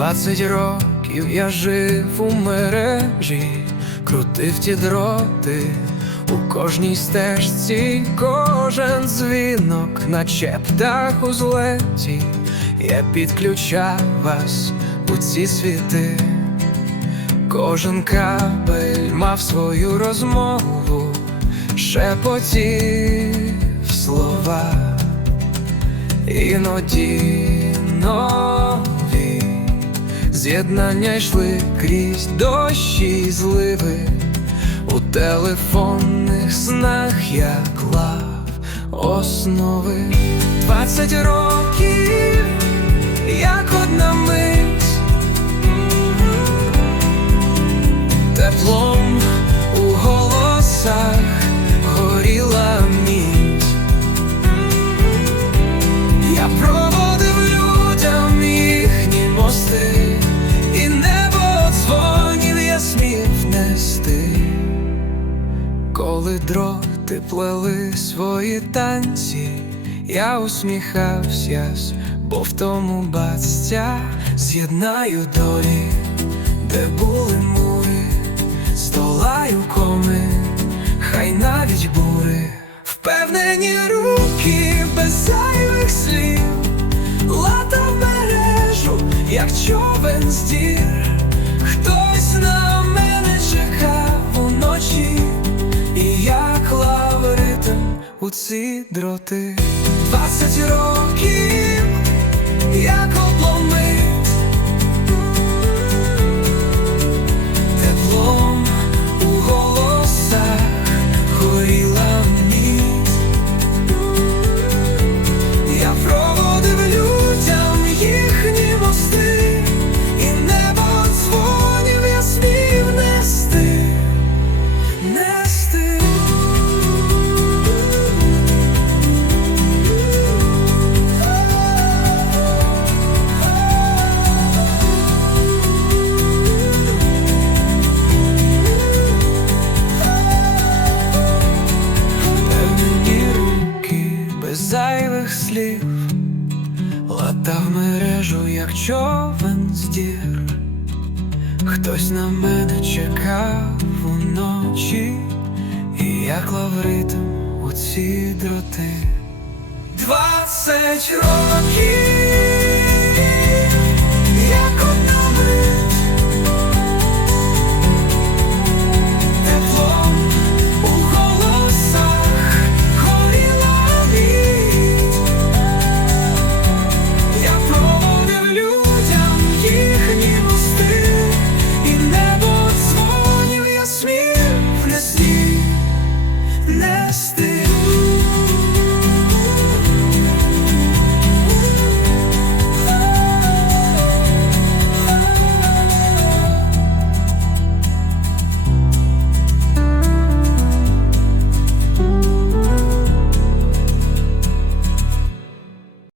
Двадцять років я жив у мережі, крутив ті дроти. У кожній стежці, кожен дзвінок, наче птах у злеті, я підключав вас у ці світи. Кожен кабель мав свою розмову, шепотів слова, іноді нові з'єднання йшли крізь дощі й зливи, у телефонних снах я клав основи двадцять років, як одна мить. Коли дроти плели свої танці, я усміхався, бо в тому баця з'єднаю долі, де були мури, здолаю коми, хай навіть бури, впевнені руки без зайвих слів, латав мережу, як човен з дір, хтось на мене чекав уночі, у ці дроти. Двадцять років, слів, латав мережу, як човен з дір. Хтось на мене чекав уночі, і я клав ритм у ці дроти. Двадцять років. you.